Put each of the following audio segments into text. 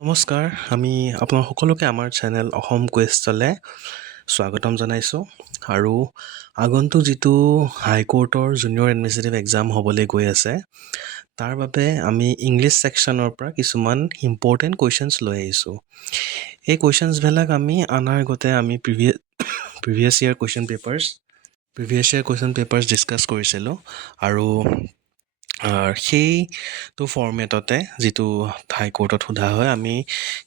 নমস্কাৰ, আমি আপোনালোক সকলোকে আমাৰ চেনেল অসম কুৱেষ্টলৈ স্বাগতম জনাইছোঁ আৰু আগন্তুক যিটো হাইকোৰ্টৰ জুনিয়ৰ এডমিনিষ্ট্ৰেটিভ এক্সাম হ'বলৈ গৈ আছে তাৰ বাবে আমি ইংলিছ ছেকশ্যনৰ পৰা কিছুমান ইম্পৰ্টেণ্ট কুৱেশ্যনছ লৈ আহিছোঁ। এই কুৱেশ্যনছবিলাক আমি অনাৰ আগতে আমি previous year question papers discuss কৰিছিলোঁ আৰু সেইটো ফৰ্মেটতে যিটো হাইকোৰ্টত সোধা হয় আমি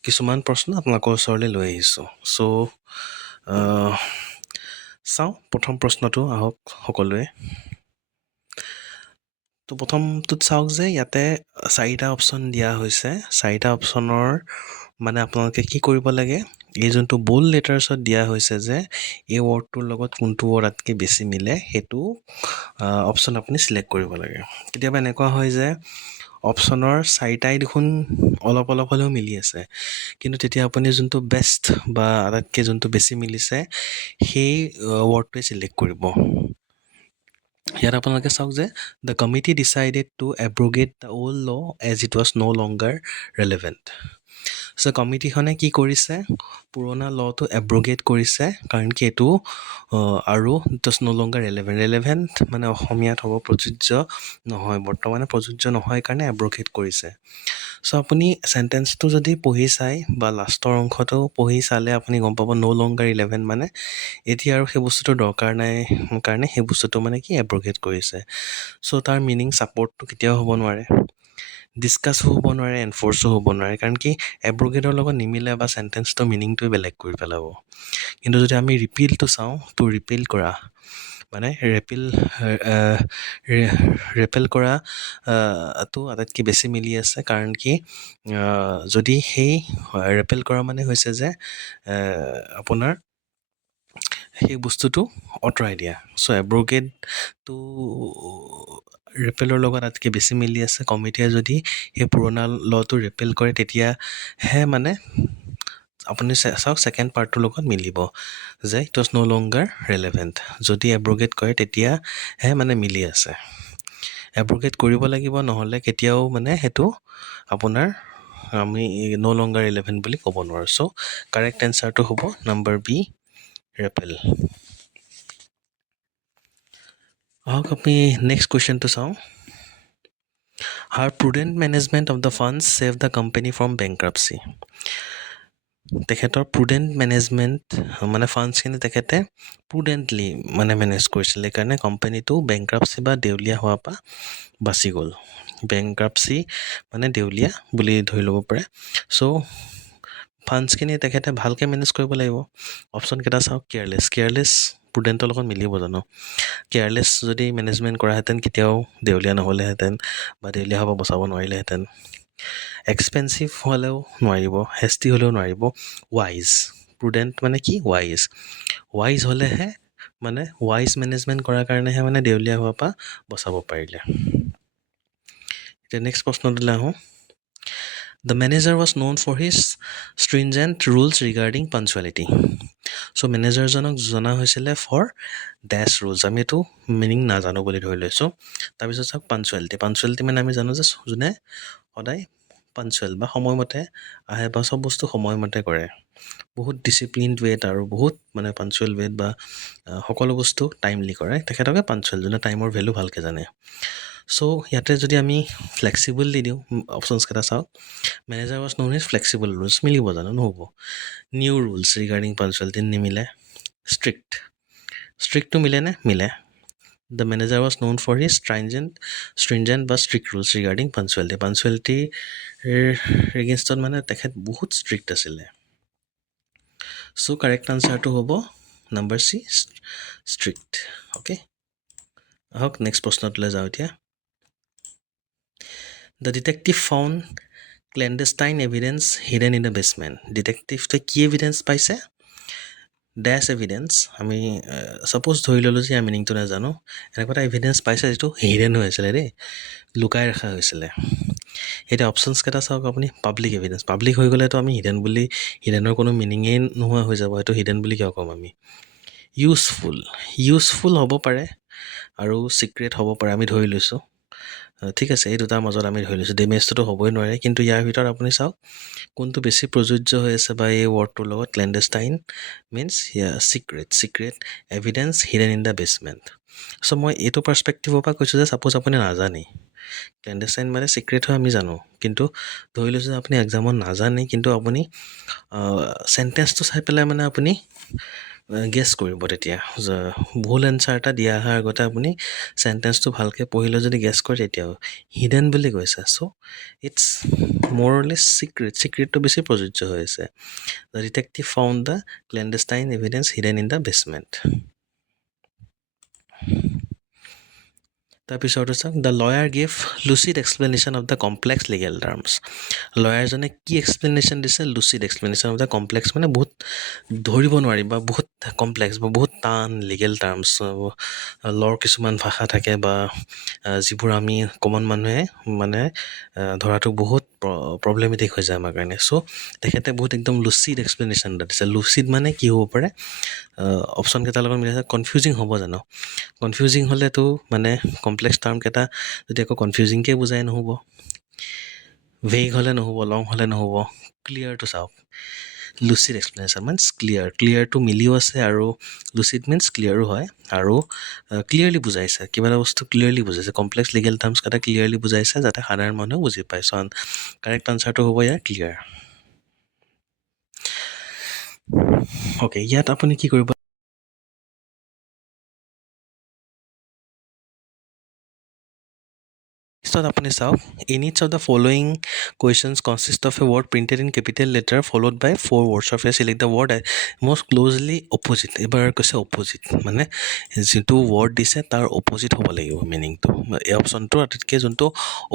কিছুমান প্ৰশ্ন আপোনালোকৰ ওচৰলৈ লৈ আহিছোঁ। চাওঁ প্ৰথম প্ৰশ্নটো আহক সকলোৱে। তো প্ৰথমটোত চাওক যে ইয়াতে 4টা অপশ্যন দিয়া হৈছে। 4টা অপশ্যনৰ মানে আপোনালোকে কি কৰিব লাগে, এই যোনটো বোল্ড লেটাৰ্ছত দিয়া হৈছে যে এই ৱৰ্ডটোৰ লগত কোনটো ৱৰ্ড আতকৈ বেছি মিলে সেইটো অপশ্যন আপুনি চিলেক্ট কৰিব লাগে। কেতিয়াবা এনেকুৱা হয় যে অপশ্যনৰ 4টাই দেখোন অলপ অলপ হ'লেও মিলি আছে, কিন্তু তেতিয়া আপুনি যোনটো বেষ্ট বা আটাইতকৈ যোনটো বেছি মিলিছে সেই ৱৰ্ডটোৱে চিলেক্ট কৰিব। ইয়াত আপোনালোকে চাওক যে the committee decided to abrogate the old law as it was no' longer relevant. So' কমিটিখনে কি কৰিছে, পুৰণা ল'টো এব্ৰগেট কৰিছে কাৰণ কি এইটো আৰু it was no' longer relevant মানে অসমীয়াত হ'ব প্ৰযোজ্য নহয়, বৰ্তমানে প্ৰযোজ্য নহয় কাৰণে এব্ৰগেট কৰিছে। চ' আপুনি চেণ্টেন্সটো যদি পঢ়ি চাই বা লাষ্টৰ অংশটো পঢ়ি চালে আপুনি গম পাব ন' লংগাৰ ৰেলেভেণ্ট মানে এতিয়া আৰু সেই বস্তুটো দৰকাৰ নাই কাৰণে সেই বস্তুটো মানে কি এব্ৰগেট কৰিছে। চ' তাৰ মিনিং ছাপৰ্টটো কেতিয়াও হ'ব নোৱাৰে, ডিছকাছো হ'ব নোৱাৰে, এনফৰ্চো হ'ব নোৱাৰে, কাৰণ কি এব্ৰগেটৰ লগত নিমিলে বা চেণ্টেন্সটো মিনিংটোৱে বেলেগ কৰি পেলাব। কিন্তু যদি আমি ৰিপিলটো চাওঁ তো ৰিপিল কৰা মানে ৰেপেল কৰা টো আটাইতকৈ বেছি মিলি আছে, কাৰণ কি যদি সেই ৰেপেল কৰা মানে হৈছে যে আপোনাৰ সেই বস্তুটো আঁতৰাই দিয়া। চ' এব্ৰগেটটো ৰেপেলৰ লগত আটাইতকৈ বেছি মিলি আছে। কমিটিয়ে যদি সেই পুৰণা ল'টো ৰেপেল কৰে তেতিয়াহে মানে আপুনি চাওক ছেকেণ্ড পাৰ্টটোৰ লগত মিলিব যে it was no' longer relevant. যদি এব্ৰগেট কৰে তেতিয়াহে মানে মিলি আছে। এব্ৰগেট কৰিব লাগিব, নহ'লে কেতিয়াও মানে সেইটো আপোনাৰ আমি ন' লংগাৰ ৰেলেভেণ্ট বুলি ক'ব নোৱাৰোঁ। চ' কাৰেক্ট এনচাৰটো হ'ব নম্বৰ বি, ৰেপেল। আহক আমি নেক্সট কুৱেশ্যনটো চাওঁ। Her prudent management of the funds save the company from bankruptcy. তেখেতৰ প্ৰুডেণ্ট মেনেজমেণ্ট মানে ফাণ্ডছখিনি তেখেতে প্ৰুডেণ্টলি মানে মেনেজ কৰিছিলে, সেইকাৰণে কোম্পানীটো বেংক্ৰাপচি বা দেউলীয়া হোৱাৰ পৰা বাচি গ'ল। বেংক্ৰাপচি মানে দেউলীয়া বুলি ধৰি ল'ব পাৰে। চ' ফাণ্ডছখিনি তেখেতে ভালকৈ মেনেজ কৰিব লাগিব। অপশ্যনকেইটা চাওক, কেয়াৰলেছ প্ৰুডেণ্টৰ লগত মিলিব জানো? কেয়াৰলেছ যদি মেনেজমেণ্ট কৰাহেঁতেন কেতিয়াও দেউলীয়া নহ'লেহেঁতেন বা দেউলীয়া হ'ব বচাব নোৱাৰিলেহেঁতেন। এক্সপেঞ্চিভ হ'লেও নোৱাৰিব, হেষ্টি হ'লেও নোৱাৰিব। প্ৰুডেণ্ট মানে কি? ৱাইজ হ'লেহে মানে ৱাইজ মেনেজমেণ্ট কৰাৰ কাৰণেহে মানে দেউলীয়া হোৱাৰ পৰা বচাব পাৰিলে। এতিয়া নেক্সট প্ৰশ্নটোলৈ আহোঁ। The manager was known for his stringent rules regarding punctuality. So' মেনেজাৰজনক জনা হৈছিলে ফৰ ডেছ ৰুলছ। আমি এইটো মিনিং নাজানো বুলি ধৰি লৈছোঁ। তাৰপিছত চাওক পাঞ্চুৱেলিটি মানে আমি জানো যে যোনে সদায় পাঞ্চুৱেল বা সময়মতে আহে বা চব বস্তু সময়মতে কৰে, বহুত ডিচিপ্লিনড ৱেত আৰু বহুত মানে পাঞ্চুৱেল ৱেত বা সকলো বস্তু টাইমলি কৰে, তেখেতকে পাঞ্চুৱেল, যোনে টাইমৰ ভেলু ভালকৈ জানে। চ' ইয়াতে যদি আমি ফ্লেক্সিবল দি দিওঁ, অপশ্যনছকেইটা চাওক। Manager was known is flexible rules, মিলিব জানো? নহ'ব। নিউ ৰুলছ ৰিগাৰ্ডিং পাঞ্চুৱেলিটি নিমিলে। ষ্ট্ৰিক্টটো মিলেনে? মিলে। The manager was known for his stringent বা ষ্ট্ৰিক্ট ৰুলছ ৰিগাৰ্ডিং পাঞ্চুৱেলিটিৰ এগেইনষ্টত মানে তেখেত বহুত ষ্ট্ৰিক্ট আছিলে। চ' কাৰেক্ট আনচাৰটো হ'ব নম্বৰ চি, ষ্ট্ৰিক্ট। অ'কে, আহক নেক্সট প্ৰশ্নটোলৈ যাওঁ এতিয়া। The detective found clandestine evidence hidden in the basement. ডিটেক্টিভটোৱে কি এভিডেন্স পাইছে? ডেছ এভিডেন্স। আমি ছাপ'জ ধৰি ল'লোঁ যে মিনিংটো নাজানো, এনেকুৱা এটা এভিডেন্স পাইছে যিটো হিডেন হৈ আছিলে দেই, লুকাই ৰখা হৈছিলে। এতিয়া অপশ্যনছকেইটা চাওক আপুনি। পাব্লিক এভিডেন্স, পাব্লিক হৈ গ'লেতো আমি হিডেনৰ কোনো মিনিঙেই নোহোৱা হৈ যাব, সেইটো হিডেন বুলি কিয় ক'ম আমি? ইউজফুল হ'ব পাৰে আৰু চিক্ৰেট হ'ব পাৰে, আমি ধৰি লৈছোঁ। ঠিক আছে, এই দুটাৰ মাজত আমি ধৰি লৈছোঁ ডেমেজটোতো হ'বই নোৱাৰে, কিন্তু ইয়াৰ ভিতৰত আপুনি চাওক কোনটো বেছি প্ৰযোজ্য হৈ আছে বা এই ৱৰ্ডটোৰ লগত। Clandestine means secret evidence hidden in the basement. So' মই এইটো পাৰ্চপেক্টিভৰ পৰা কৈছোঁ যে ছাপ'জ আপুনি নাজানে ক্লেণ্ডেষ্টাইন মানে চিক্ৰেট হয় আমি জানো, কিন্তু ধৰি লৈছোঁ যে আপুনি এক্সামত নাজানে, কিন্তু আপুনি চেণ্টেঞ্চটো চাই পেলাই মানে আপুনি গেছ কৰিব। তেতিয়া ভুল এনচাৰ এটা দিয়া অহাৰ আগতে আপুনি চেণ্টেঞ্চটো ভালকৈ পঢ়িলৈ যদি গেছ কৰে তেতিয়াও হিডেন বুলি কৈছে। চ' ইটছ মৰলেছ চিক্ৰেটটো বেছি প্ৰযোজ্য হৈ আছে। The detective found the clandestine evidence hidden in the basement. তাৰপিছত চাওক, the lawyer give lucid explanation of the complex legal terms. লয়াৰজনে কি এক্সপ্লেনেশ্যন দিছে? Lucid explanation of the complex মানে বহুত ধৰিব নোৱাৰি বা বহুত কমপ্লেক্স বা বহুত টান লিগেল টাৰ্মছ, লৰ কিছুমান ভাষা থাকে বা যিবোৰ আমি কমন মানুহে মানে ধৰাটো বহুত প্ৰব্লেমেটিক হৈ যায় আমাৰ কাৰণে। চ' তেখেতে বহুত একদম লুচিড এক্সপ্লেনেশ্যন এটা দিছে। লুচিড মানে কি হ'ব পাৰে? অপশ্যন কেইটাৰ লগত মিলাই কনফিউজিং হ'ব জানো? কনফিউজিং হ'লেতো মানে কমপ্লেক্স টাৰ্মকেইটা যদি আকৌ কনফিউজিংকৈ বুজাই নহ'ব, ভেগ হ'লে নহ'ব, লং হ'লে নহ'ব। ক্লিয়াৰটো চাওক, লুচিড এক্সপ্লেনেশ্যন মিনছ ক্লিয়াৰটো মিলিও আছে, আৰু লুচিড মিনছ ক্লিয়াৰো হয়, আৰু ক্লিয়াৰলি বুজাইছে, কিবা এটা বস্তু ক্লিয়াৰলি বুজাইছে। কমপ্লেক্স লিগেল টাৰ্মছ কেইটা ক্লিয়াৰলি বুজাইছে যাতে সাধাৰণ মানুহেও বুজি পায়। চ' কাৰেক্ট আনচাৰটো হ'ব ইয়াৰ ক্লিয়াৰ। অ'কে, ইয়াত আপুনি কি কৰিব? নেক্সটত আপুনি চাওক, in each of the following questions consist of a word printed in capital letter followed by 4 words of a select the word most closely opposite. এইবাৰ কৈছে অপ'জিট, মানে যিটো ৱৰ্ড দিছে তাৰ অপ'জিট হ'ব লাগিব মিনিংটো। এই অপশ্যনটো আটাইতকৈ যোনটো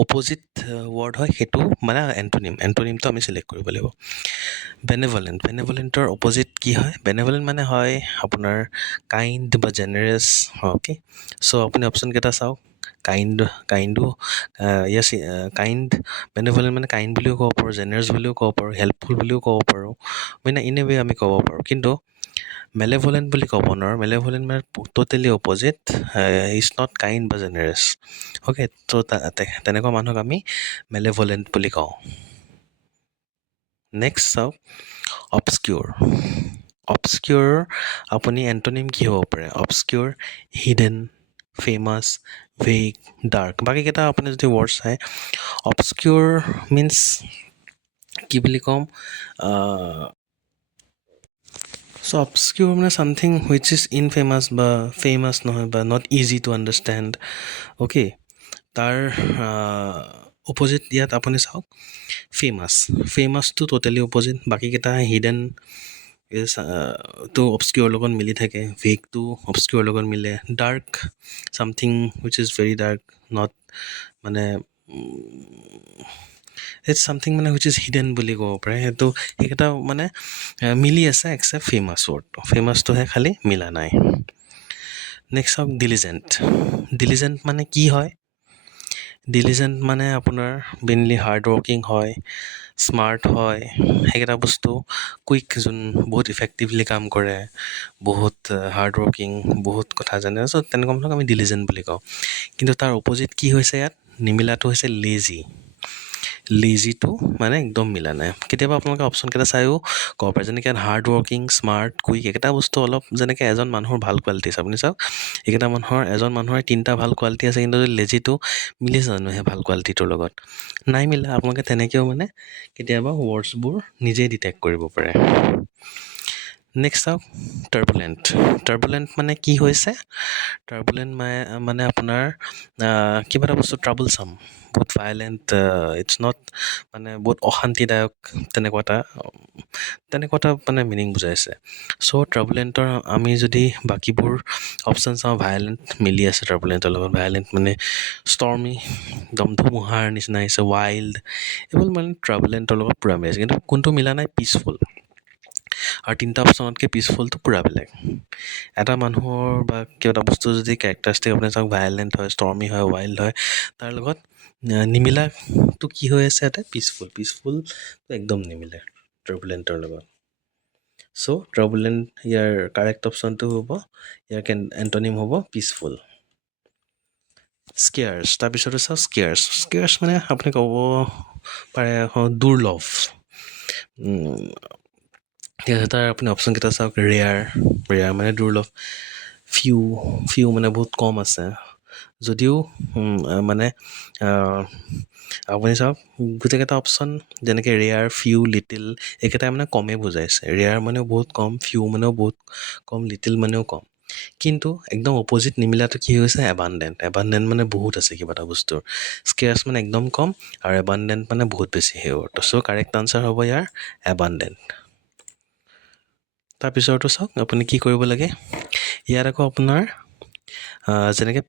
অপ'জিট ৱৰ্ড হয় সেইটো মানে এণ্টনিমটো আমি চিলেক্ট কৰিব লাগিব। বেনেভলেণ্টৰ অপ'জিট কি হয়? বেনেভলেণ্ট মানে হয় আপোনাৰ কাইণ্ড বা জেনেৰাছ। অ'কে, চ' আপুনি অপশ্যনকেইটা চাওক। কাইণ্ডো কাইণ্ড, বেনেভলেণ্ট মানে কাইণ্ড বুলিও ক'ব পাৰোঁ, জেনাৰেছ বুলিও ক'ব পাৰোঁ, হেল্পফুল বুলিও ক'ব পাৰোঁ, মানে ইন এ ৱে আমি ক'ব পাৰোঁ। কিন্তু মেলেভলেণ্ট বুলি ক'ব নোৱাৰোঁ। মেলেভলেণ্ট মানে totally opposite, is not kind বা জেনেৰাছ। অ'কে, ত' তেনেকুৱা মানুহক আমি মেলেভলেণ্ট বুলি কওঁ। নেক্সট চাওক, অবস্কিউৰ আপুনি এণ্টনিম কি হ'ব পাৰে? অবস্কিউৰ, হিডেন, ফেমাছ, ভেগ, ডাৰ্ক। বাকীকেইটা আপুনি যদি ৱৰ্ড চায়, অবস্কিউৰ মিনছ কি বুলি ক'ম? চ' অবস্কিউৰ মানে ছামথিং হুইচ ইজ ইনফেমাছ বা ফেমাছ নহয় বা not easy to understand. Okay, তাৰ অপ'জিট ইয়াত আপুনি চাওক, ফেমাছটো ট'টেলি অপ'জিট। বাকীকেইটা হিডেন টো অবস্কিউৰ লগত মিলি থাকে, ভেগটো অবস্কিউৰ লগত মিলে, dark something which is very dark, not মানে ইটছ ছামথিং মানে হুইচ ইজ হিডেন বুলি ক'ব পাৰে। সেইকেইটা মানে মিলি আছে এক্সেপ্ট ফেমাছ ৱৰ্ডটো, ফেমাছটোহে খালী মিলা নাই। নেক্সট চাওক, ডিলিজেণ্ট মানে কি হয়? ডিলিজেণ্ট মানে আপোনাৰ মেইনলি হাৰ্ডৱৰ্কিং হয়, স্মাৰ্ট হয়, সেইকেইটা বস্তু কুইক, যোন বহুত ইফেক্টিভলি কাম কৰে, বহুত হাৰ্ডৱৰ্কিং, বহুত কথা জানে। চ' তেনেকুৱা মানুহক আমি ডিলিজেণ্ট বুলি কওঁ। কিন্তু তাৰ অপ'জিট কি হৈছে ইয়াত? নিমিলাটো হৈছে লেজিটো মানে একদম মিলা নাই। কেতিয়াবা আপোনালোকে অপশ্যনকেইটা চায়ো ক'ব পাৰে, যেনেকৈ হাৰ্ডৱৰ্কিং, স্মাৰ্ট, কুইক, একেটা বস্তু অলপ যেনেকৈ এজন মানুহৰ ভাল কোৱালিটিছ। আপুনি চাওক, এইকেইটা এজন মানুহৰ 3টা ভাল কোৱালিটি আছে, কিন্তু যদি লেজিটো মিলিছে জানো সেই ভাল কোৱালিটিটোৰ লগত? নাই মিলা। আপোনালোকে তেনেকৈও মানে কেতিয়াবা ৱৰ্ডছবোৰ নিজেই ডিটেক্ট কৰিব পাৰে। নেক্সট চাওক, টাৰ্বুলেণ্ট মানে কি হৈছে? টাৰ্বুলেণ্ট মানে আপোনাৰ কিবা এটা বস্তু ট্ৰাবলছাম, বহুত ভায়লেণ্ট, ইটছ নট মানে বহুত অশান্তিদায়ক, তেনেকুৱা এটা মানে মিনিং বুজাইছে। চ' টাৰ্বুলেণ্টৰ আমি যদি বাকীবোৰ অপশ্যন চাওঁ, ভায়লেণ্ট মিলি আছে টাৰ্বুলেণ্টৰ লগত। ভায়লেণ্ট মানে ষ্টৰ্মি, একদম ধুমুহাৰ নিচিনা আহিছে, ৱাইল্ড, এইবোৰ মানে টাৰ্বুলেণ্টৰ লগত পূৰা মিলি আছে। কিন্তু কোনটো মিলা নাই? পিচফুল। আৰু 3টা অপশ্যনতকৈ পিচফুলটো পূৰা বেলেগ। এটা মানুহৰ বা কিবা এটা বস্তু যদি কেৰেক্টাৰিষ্টিক আপুনি চাওক, ভায়লেণ্ট হয়, ষ্টৰ্মি হয়, ৱাইল্ড হয়, তাৰ লগত নিমিলাটো কি হৈ আছে ইয়াতে? পিচফুলটো একদম নিমিলে টাৰ্বুলেণ্টৰ লগত। চ' টাৰ্বুলেণ্ট, ইয়াৰ কাৰেক্ট অপশ্যনটো হ'ব, ইয়াৰ এণ্টনিম হ'ব পিচফুল। স্কেয়াৰ্ছ তাৰপিছতে চাওক স্কেয়াৰ্ছ মানে আপুনি ক'ব পাৰে দুৰ্লভ। ঠিক আছে, তাৰ আপুনি অপশ্যনকেইটা চাওক। ৰেয়াৰ মানে দুৰ্লভ। ফিউ মানে বহুত কম আছে। যদিও মানে আপুনি চাওক গোটেইকেইটা অপশ্যন যেনেকৈ ৰেয়াৰ, ফিউ, লিটিল এইকেইটাই মানে কমেই বুজাইছে। ৰেয়াৰ মানেও বহুত কম, ফিউ মানেও বহুত কম, লিটিল মানেও কম। কিন্তু একদম অপজিট নিমিলাটো কি হৈছে এবাণ্ডেণ্ট মানে বহুত আছে কিবা এটা বস্তুৰ। স্কেয়াৰ্ছ মানে একদম কম আৰু এবাণ্ডেণ্ট মানে বহুত বেছি সেইবোৰ। চ' কাৰেক্ট আনচাৰ হ'ব ইয়াৰ এবাণ্ডেণ্ট। তাৰপিছৰটো চাওক আপুনি কি কৰিব লাগে। ইয়াত আকৌ আপোনাৰ যেনেকৈ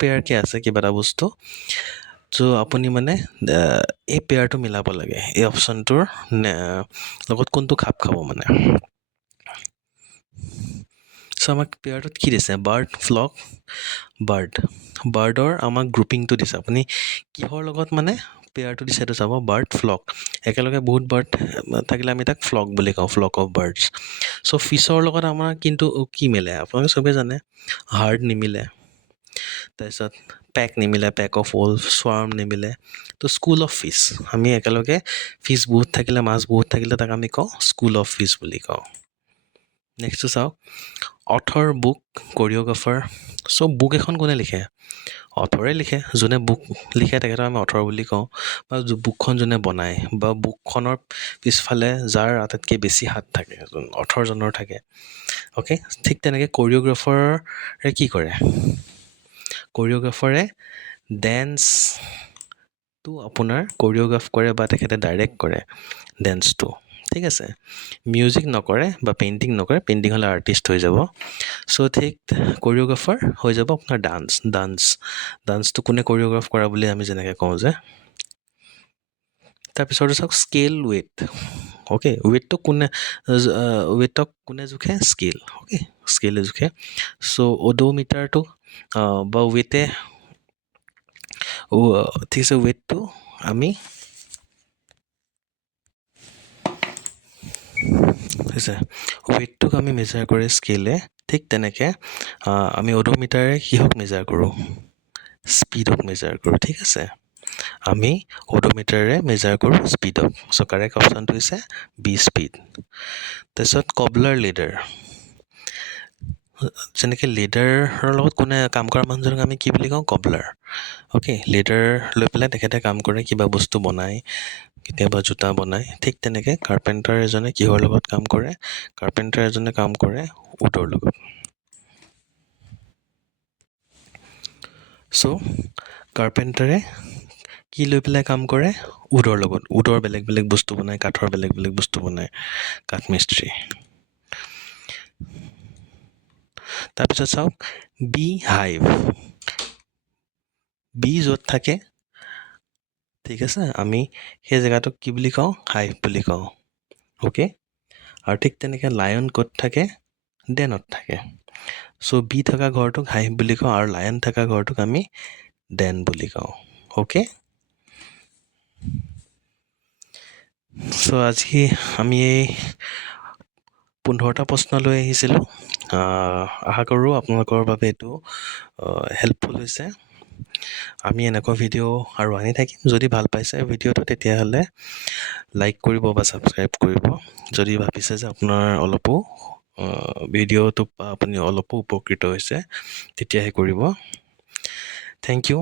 পেয়াৰকৈ আছে কিবা এটা বস্তু। চ' আপুনি মানে এই পেয়াৰটো মিলাব লাগে। এই অপশ্যনটোৰ লগত কোনটো খাপ খাব মানে। চ' আমাক পেয়াৰটোত কি দিছে? বাৰ্ডৰ আমাক গ্ৰুপিংটো দিছে। আপুনি কিহৰ লগত মানে পেয়াৰটো দিছে এইটো চাব। ফ্লক একেলগে বহুত বাৰ্ড থাকিলে আমি তাক ফ্লক বুলি কওঁ, ফ্লক অফ বাৰ্ডছ। চ' ফিছৰ লগত আমাৰ কিন্তু কি মিলে আপোনালোকে চবেই জানে, হাৰ্ড নিমিলে। তাৰপিছত পেক নিমিলে, পেক অফ ওলফ, স্বাৰ্ম নিমিলে। তো স্কুল অফ ফিছ, আমি একেলগে ফিছ বহুত থাকিলে, মাছ বহুত থাকিলে তাক আমি কওঁ স্কুল অফ ফিছ বুলি কওঁ। নেক্সটটো চাওক, অথৰ, বুক, কৰিঅ'গ্ৰাফাৰ। চ' বুক এখন কোনে লিখে? অথৰে লিখে। যোনে বুক লিখে তেখেতক আমি অথৰ বুলি কওঁ, বা বুকখন যোনে বনায়, বা বুকখনৰ পিছফালে যাৰ আটাইতকৈ বেছি হাত থাকে, অথৰজনৰ থাকে। অ'কে, ঠিক তেনেকৈ কৰিঅ'গ্ৰাফাৰে কি কৰে? কৰিঅ'গ্ৰাফাৰে ডেন্সটো আপোনাৰ কৰিঅ'গ্ৰাফ কৰে বা তেখেতে ডাইৰেক্ট কৰে ডেন্সটো। ঠিক আছে, মিউজিক নকৰে বা পেইণ্টিং নকৰে। পেইণ্টিং হ'লে আৰ্টিষ্ট হৈ যাব। চ' ঠিক কৰিঅ'গ্ৰাফাৰ হৈ যাব আপোনাৰ ডান্সটো কোনে কৰিঅ'গ্ৰাফ কৰা বুলি আমি যেনেকৈ কওঁ যে। তাৰপিছতে চাওক স্কেল, ৱেইট। অ'কে, ৱেইটক কোনে জোখে? স্কেল। অ'কে, স্কেলে জোখে। চ' অডোমিটাৰটো বা ৱেইটে ঠিক আছে, ৱেইটটো আমি হৈছে ৱেইটটোক আমি মেজাৰ কৰে স্কেলে। ঠিক তেনেকৈ আমি অডোমিটাৰে কিহক মেজাৰ কৰোঁ? স্পীডক মেজাৰ কৰোঁ। ঠিক আছে, আমি অডোমিটাৰে মেজাৰ কৰোঁ স্পীডক। চ' কাৰেক্ট অপশ্যনটো হৈছে বি, স্পীড। তাৰপিছত কবলাৰ, লিডাৰ। যেনেকৈ লিডাৰৰ লগত কোনে কাম কৰা মানুহজনক আমি কি বুলি কওঁ? কবলাৰ। অ'কে, লিডাৰ লৈ পেলাই তেখেতে কাম কৰে, কিবা বস্তু বনায়, কেতিয়াবা জোতা বনায়। ঠিক তেনেকৈ কাৰ্পেণ্টাৰ এজনে কিহৰ লগত কাম কৰে? কাৰ্পেণ্টাৰ এজনে কাম কৰে উডৰ লগত। চ' কাৰ্পেণ্টাৰে কি লৈ পেলাই কাম কৰে? উডৰ লগত। উডৰ বেলেগ বেলেগ বস্তু বনায়, কাঠৰ বেলেগ বেলেগ বস্তু বনায়, কাঠ মিস্ত্ৰী। তাৰপিছত চাওক বি হাইভ। বি য'ত থাকে, ঠিক আছে, আমি সেই জেগাটোক কি বুলি কওঁ? হাইভ বুলি কওঁ। অ'কে, আৰু ঠিক তেনেকৈ লায়ন ক'ত থাকে? ডেনত থাকে। চ' বি থকা ঘৰটোক হাইভ বুলি কওঁ, আৰু লায়ন থকা ঘৰটোক আমি ডেন বুলি কওঁ। অ'কে, চ' আজি আমি এই 15টা প্ৰশ্ন লৈ আহিছিলোঁ। আশা কৰোঁ আপোনালোকৰ বাবে এইটো হেল্পফুল হৈছে। আমি এনেকুৱা ভিডিঅ' আৰু আনি থাকিম। যদি ভাল পাইছে ভিডিঅ'টো তেতিয়াহ'লে লাইক কৰিব বা ছাবস্ক্ৰাইব কৰিব। যদি ভাবিছে যে আপোনাৰ অলপো ভিডিঅ'টো আপুনি অলপো উপকৃত হৈছে তেতিয়াহে কৰিব। Thank U.